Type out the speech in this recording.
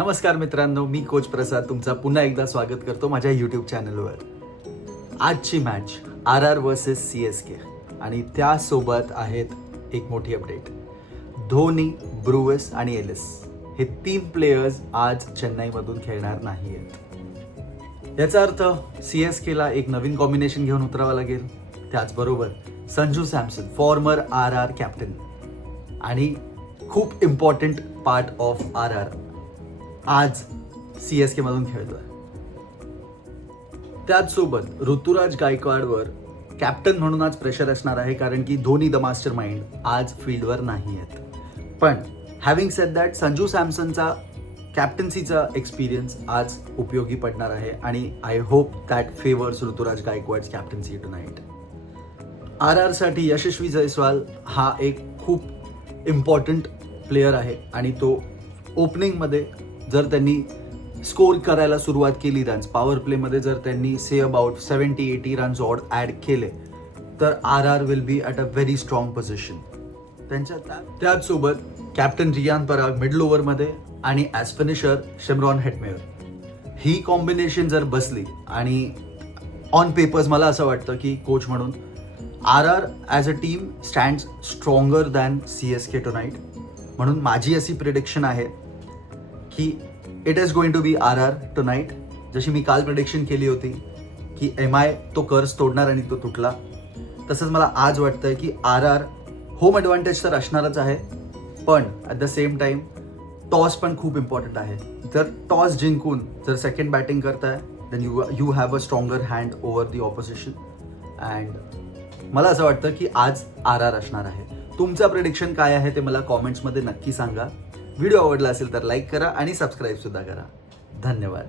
नमस्कार मित्रांनो, मी कोच प्रसाद तुमचा पुन्हा एकदा स्वागत करतो माझ्या यूट्यूब चॅनलवर. आजची मॅच RR वर्सेस CSK आणि त्यासोबत आहेत एक मोठी अपडेट. धोनी, ब्रुवेस आणि एलिस हे 3 प्लेयर्स आज चेन्नईमधून खेळणार नाही आहेत. याचा अर्थ CSKला एक नवीन कॉम्बिनेशन घेऊन उतरावं लागेल. त्याचबरोबर Sanju Samson, farmer RR captain आणि खूप इम्पॉर्टंट पार्ट ऑफ RR, आज CSK मधून खेळतोय. त्याचसोबत ऋतुराज गायकवाडवर कॅप्टन म्हणून आज प्रेशर असणार आहे, कारण की धोनी द मास्टर माइंड आज फील्डवर नाही आहेत. पण हॅव्हिंग सेड दॅट, संजू सॅमसनचा कॅप्टन्सीचा एक्सपिरियन्स आज उपयोगी पडणार आहे आणि I hope that favours Ruturaj Gaikwad's captaincy tonight. RR साठी यशस्वी जयस्वाल हा एक खूप इम्पॉर्टंट प्लेयर आहे आणि तो ओपनिंगमध्ये जर त्यांनी स्कोर करायला सुरुवात केली, रन्स पॉवर प्लेमध्ये जर त्यांनी say about 70-80 runs odd add केले, तर RR will be at a very strong position. त्याचसोबत कॅप्टन रियान पराग मिडल ओव्हरमध्ये आणि ॲज फिनिशर शिमरॉन हेटमेयर, ही कॉम्बिनेशन जर बसली आणि ऑन पेपर्स मला असं वाटतं की कोच म्हणून RR as a team stands stronger than CSK tonight. म्हणून माझी अशी प्रिडिक्शन आहे की it is going to be RR tonight. जशी मी काल प्रिडिक्शन केली होती की MI तो कर्स तोडणार आणि तो तुटला, तसंच मला आज वाटतंय की RR होम ॲडव्हान्टेज तर असणारच आहे, पण at the same time toss पण खूप इम्पॉर्टंट आहे. जर टॉस जिंकून जर सेकंड बॅटिंग करताय, then you have a stronger hand over the opposition. And मला असं वाटतं की आज RR असणार आहे. तुमचं प्रेडिक्शन काय आहे ते मला कॉमेंट्समध्ये नक्की सांगा. व्हिडिओ आवडला असेल तर लाईक करा आणि सबस्क्राईब सुद्धा करा. धन्यवाद.